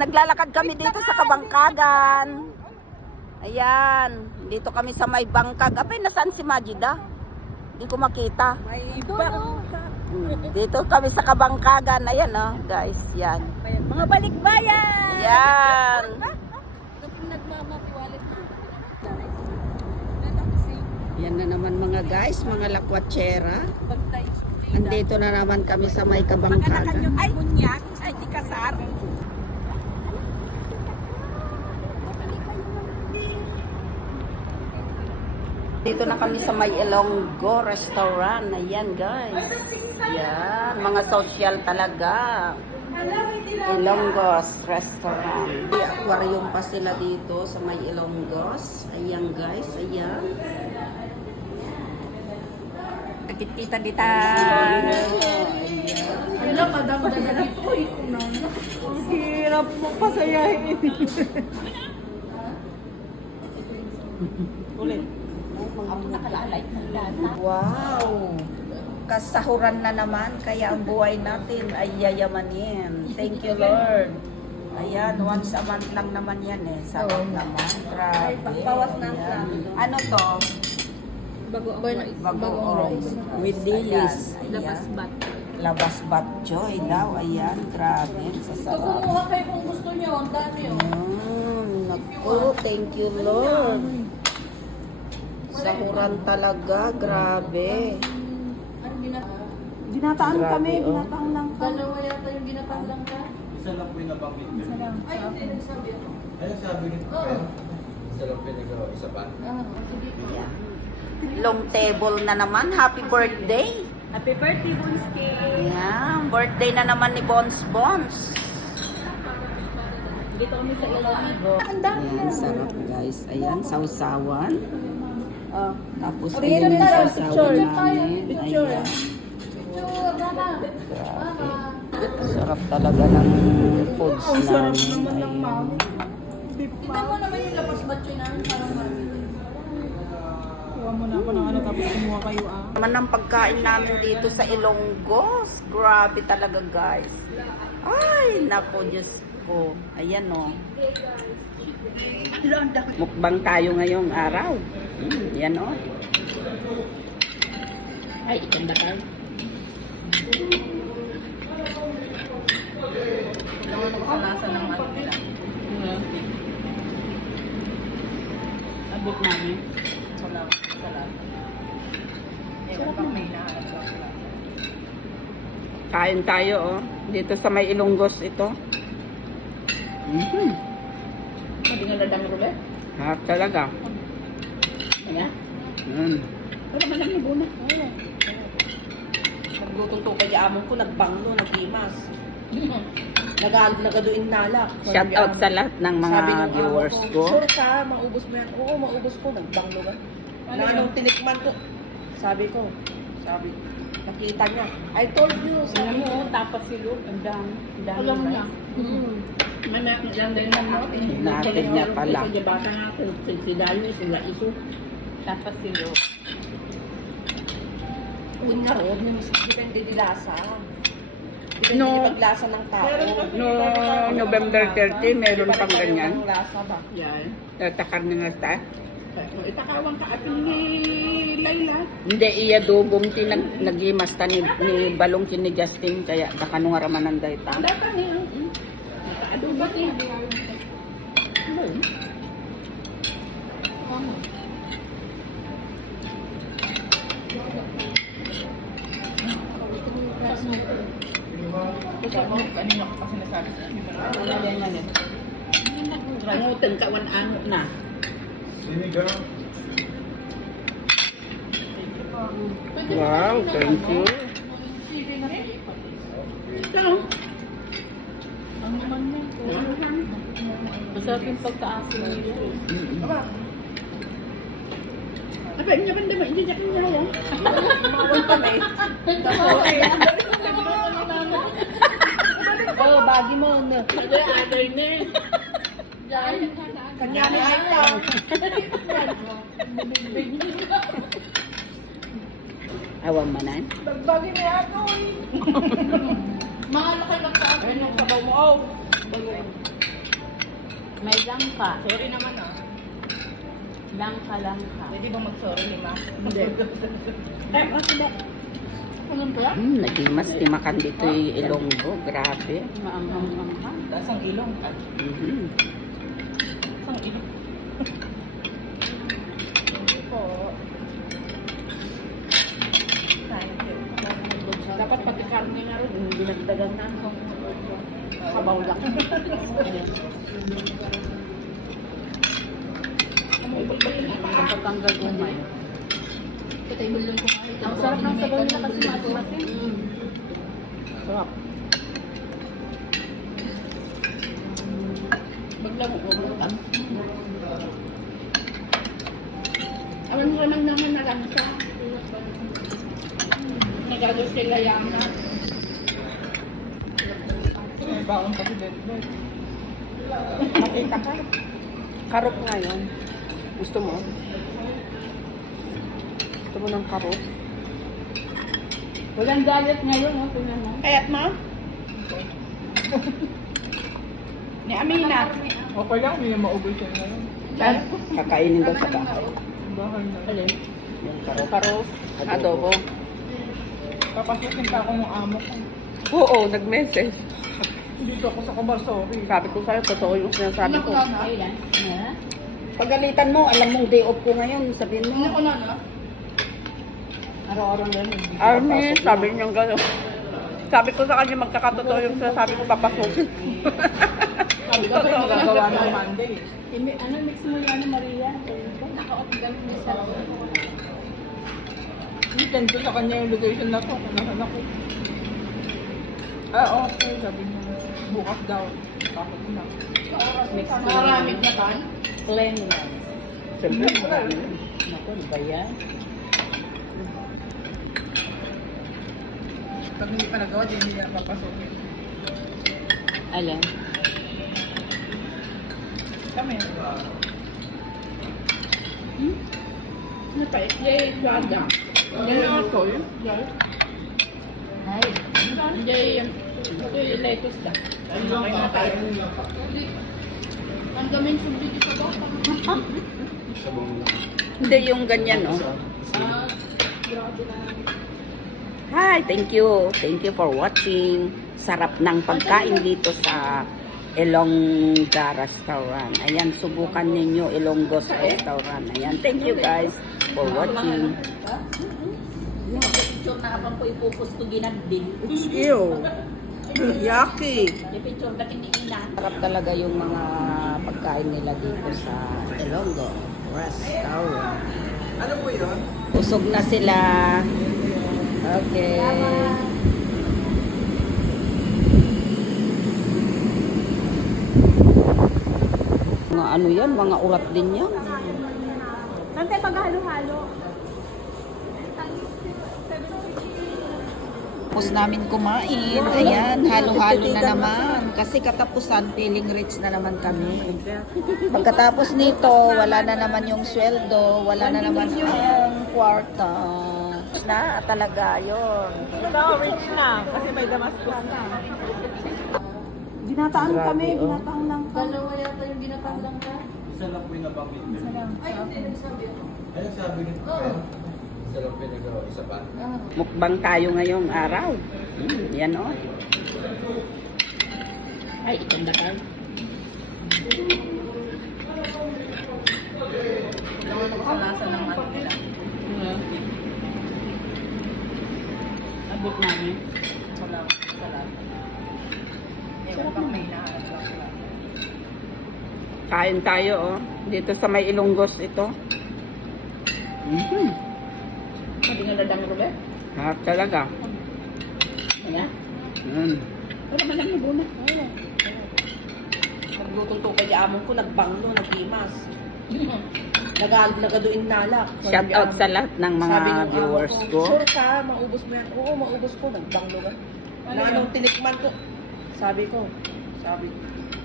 naglalakad kami dito sa Kabangkagan. Ayan, dito kami sa may bangkag. Apay, nasaan si Majida? Hindi ko makita. Dito kami sa Kabangkagan. Ayan guys, yan. Mga balikbayan! Yan. Yan na naman mga guys, mga lakwatsera. Andito na naman kami sa may Kabangkagan. Ay, bunyak. Ay, di kasar. Dito na kami sa may Ilonggo Restaurant. Ayan guys. Yan, mga social talaga. Ilonggos Restaurant. May aquarium pa sila dito sa may Ilonggos. Ayan guys, ayan. Kita dita. Ayan na, madam na dito. Ang hirap mo pasayahin. Ulit. Wow! Kasahuran na naman, kaya ang buhay natin ay yayamanin. Thank you, Lord. Ayan, once a month lang naman yan Sarap naman. Grabe. Bawas na Ayan. Ano to? Bagong rice. With dilis. Labas bat. Labas bat joy daw. Ayan, grabe. Sasarap. Kumuha kayo kung gusto nyo. Ang dami Naku, thank you, Lord. Sahuran talaga, grabe. Ginataan Grabe, kami. oh. Ginataan lang kami. Dalawa yata yung ginataan lang ka? Isa lang po yung nabanggit ko. Isa lang. Ay, hindi. Sabi ako. Ayun sabi nito, pero isa lang pinagawa, isa pa. Ayan. Long table na naman. Happy birthday. Happy birthday, Bunski. Ayan, birthday na naman ni Bons Bons. Dito kami sa Ilonggo. Ang dami Ayan, sarap guys. Ayan, sausawan. Oh. Tapos Okay, ayan yung tayo, sausawan picture. namin. Picture. Ayan. Picture, mama. Grabe. Sarap talaga ng foods namin. sarap naman ng Ayan. mama. Tignan mo naman yung labas batchoy namin parang mami. Kuha mo na ako ng ano tapos kumuha kayo Naman ang pagkain namin dito sa Ilonggos. Grabe talaga guys. Ay, nako Diyos ko. Ayan Mukbang tayo ngayong araw. Yan Ay, itong bakal. Kalasa ng ano nila. Abot namin. Salamat. Ewan pa may nahanap sa Kain tayo dito sa may Ilonggos ito. Sabi nga ladang rulet. Harap talaga. Ayan. Wala man lang nabuna. Naglutong to kaya amon ko, nagbanglo, nagdimas. Nagaduin nalak. Shout out sa lahat ng mga Sabi ng viewers amo ko. Sure ka, maubos mo yan. Oo, maubos ko. Nagbanglo ka. Anong tinikman ko? Sabi, nakita niya. I told you. Sabi mo, tapas si Luke. Ang dami. Alam mo niya. Mamaya, dyan din lang natin. Natin niya pala. Sa bata natin, si Dali, sila iso. Tapas si Luke. Una ro, depende di lasa. Depende No. di paglasa ng tao. No, November 30, meron pang ganyan. Ang lasa ba? Yan. Tatakar na nga ta. Itakawang ka ating ni Layla. Hindi, iya dugong ti nagimas ta ni balong ti ni Justin, kaya takano nga ramanan dahi ta. Data niya. Adobo niya. Kasi mo, kanina ko pa sinasabi sa inyo. Wala yan man eh. Rangutan ka, ano na. Sinigang. Wow, thank you. Ito. Ang naman mo. Masarap yung pagka-asin nila. Apa niya ba naman? Hindi niya kanya. Mawal pa eh. Oh, bagi mo. Other na. Kanya na ikaw. Awang manan. Bagi mo ako eh. Mga lakay lang sa akin. Ayun ang sabaw mo. Oh. May langka. Sorry naman ah. Langka. Pwede ba mag-sorry ni Ma? Hindi. Eh, kasi ba? Anong pala? Nagimas timakan dito yung Ilonggo. Grabe. Maanghang-anghang. Taas ang ilong. Mhm. Taas ang ilong. Po. Thank you. Dapat pati karne nga rin, dinagdagan na. Sabaw lang. Napatanggal umay. Patay lang kumain. Ang sarap ng sabaw nila kasi mati-mati. Sarap. Baglang umutan. Awan mo naman na lang siya. Nagagos sila yana. May baon pa si Bedbed. Makita ka. Karop nga yun. Gusto mo? Gusto mo ng karop? Walang galit ngayon, oh. Tingnan mo. Kayat Ma? Ni Amina. Okay lang, hindi maubos siya ngayon. Kakainin daw sa bahay. Bahay na. Alin? Yung karop. Karo, Adobo. papasukin ka ako ng amo ko. Oo, nag-message. Dito ako sa Kabarsori. Sabi ko sa'yo, totoo yung sinasabi ko. Kailan? Ha? Pagalitan mo, alam mong day off ko ngayon, sabihin mo. Araw-araw lang. Army, sabi niya gano'n. Sabi ko sa kanya, magkakatotoo yung sinasabi ko, papasukin. Sabi ko sa'yo, magagawa ng Monday. Ano, mix mo yan, Maria? Naka-off kami ni sa... Weekend ko sa kanya yung location na to, kung nasan ako. Ah, okay, sabi niya. Bukas daw. Tapos na. Mix mo Maraming na ba? Cleanliness. Siyempre, marami. Naku, ano ba yan? Pag hindi pa nagawa, di hindi niya papasukin. Alin? Kami. Ano pa? Yay, ganda. Yan na ako eh. Ay, yay, ito yung lettuce da. Ayun na tayo. Ang daming subli dito ba? Hindi yung ganyan, oh. Ah, grabe na. Hi, thank you. Thank you for watching. Sarap ng pagkain dito sa Ilongga Restaurant. Ayan, subukan ninyo Ilonggos Restaurant. Ayan, thank you guys for watching. Picture na abang ko ipupusto ginagding. Ew. Yucky. Yung picture na kinigina. Sarap talaga yung mga pagkain nila dito sa Ilonggo Restaurant. Ano po yun? Usog na sila. Okay. Mga ano yan? Mga urat din yan. Nante paghalo-halo. Tapos namin kumain. Ayan, halo-halo na naman. Kasi katapusan, feeling rich na naman kami. Pagkatapos nito, wala na naman yung sweldo, wala na naman ang kwarta. Na talaga yun. No, rich na. Kasi may Damascus na. Binataan kami, Binatang lang ka. Dalawa yata yung binatang lang ka. Isa lang po yung nabanggit niyo. Ay, hindi nagsabi ako. Ano sabi niyo? Isa lang po yung nagawa, isa pa. Mukbang tayo ngayong araw. Yan o. Ay, itanda ka. Kalasa ng ano nila. Abot namin. Wala. Ewan bang may naharap lang sila. Kain tayo oh. Dito sa may Ilonggos ito. Hindi nga ladang rulet. Harap talaga. Ano? Wala man lang nabuna. Naglutong to kay amo ko, nagbanglo, naghimas. Nagaduin nalak. Shout out sa lahat ng mga Sabi ng viewers amo ko. Sure ka, maubos mo yan. Oo, maubos ko. Nagbanglo ka. Na anong tinikman ko. Sabi,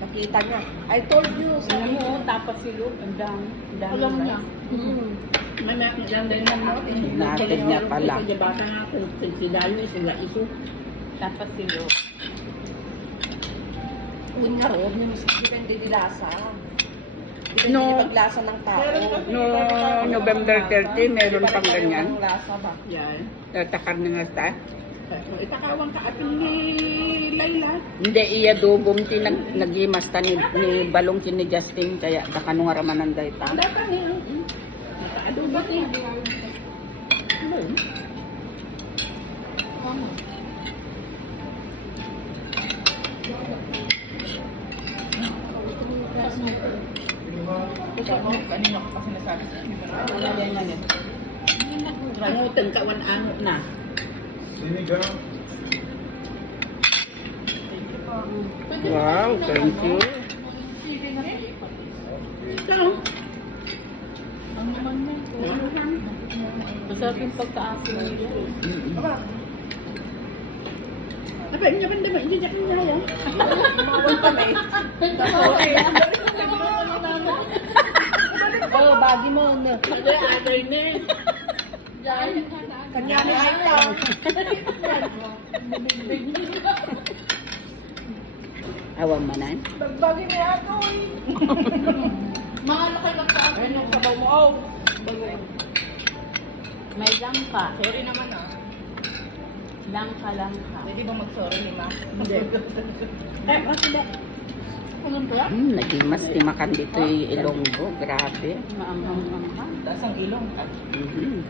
nakita niya. I told you. Alam Sabi mo, ko. tapos si Luke, ang dami. Alam niya. May dyan din naman. Natin niya pala. Kaya bata nga kung sila yun, sila iso. Tapos si Luke. Unya ron. Depende di lasa. Depende No. di paglasa ng tao. No, November 30, meron pang ganyan. Ang lasa ba? Yan. Tatakar na nga ta. So, itakawang ka ating ni Layla. Hindi iya dugom ti nagimas ta ni balong ti ni Justin kaya takano nga ramanan dayta. Ang data niya. Naka-adobo niya. Kanina ko pa sinasabi sa inyo. Rangutan ka wan-ano na. Wow, thank you. Ikaw. Ang naman niya. Masarap yung pagka-akin nila. Apa, hindi ba hindi niya kanya? Mawal pa na Oh, bagi mo. Ada aday na. Kanya ni Aita. Awang manan. Bagi ni Ato. Mahal kayo lang sa akin. Ayun ang sabaw mo. Oh. May langka. Sorry naman ah. Langka. Pwede ba mag-sorry ni Ma? Hindi. Eh, kasi ba? Anong kaya? Nagimas ti makan dito Ilonggo, grabe. Maanghang-anghang. Taas ang ilong. Mhm.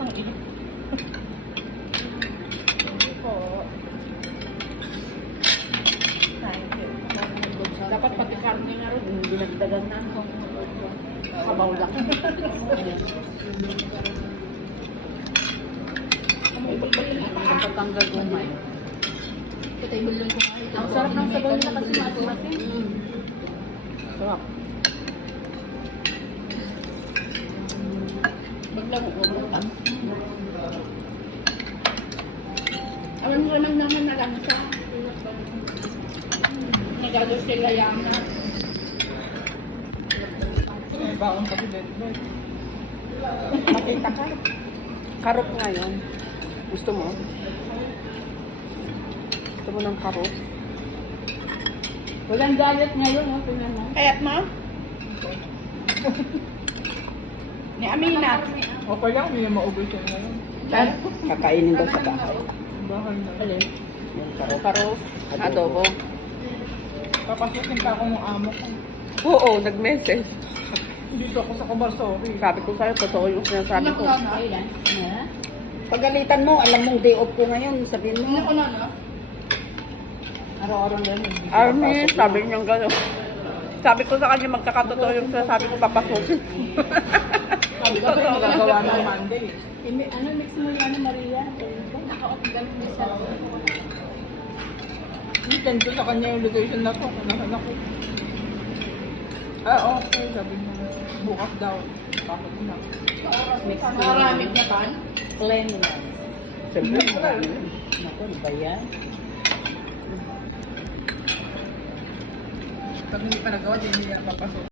Ang ilong. Dapat pati karne nga rin. Dinagdagan na. Sabaw lang. Dapat kang gagumay. Kita yung bulong ko nga. Ang sarap ng sabaw niya kasi mati-mati. Sarap. Baglang urutan. Alam mo naman na lang siya. Nagagos sila yan na. May baon pa si Bedbed. Makita ka. Karot ngayon. Gusto mo? Gusto mo ng karot? Walang galit ngayon, no? Tingnan mo. Kayat Ma? Ni Amina. Okay lang, may maubos yun ngayon. Kakainin daw sa bahay. Bahay na. Alin? Yung karot. Adobo. Papasukin ka ako ng amo ko. Oo, nag-message. Dito ako sa Kabarsory. Sabi ko sa'yo, totoo yung sinasabi ko. Kailan? Ha? Pagalitan mo, alam mong day off ko ngayon, sabihin mo. na na? Araw-araw yan. Army, sabi niya gano'n. Sabi ko sa kanya, magkakatotoo yung sinasabi ko, papasukin. Sabi ko rin magagawa ng Monday. Ano, next mo yan, Maria? Naka-off-gun mo siya. Weekend ko sa kanya yung location na to. Nasaan ako? Ah, okay. Sabi niya, bukas daw. Bakit na? Next mo. Nakaramit na pan? Plain. Siyempre, Naku, ano ba yan? Pag hindi pa nagawa, di hindi niya papasok.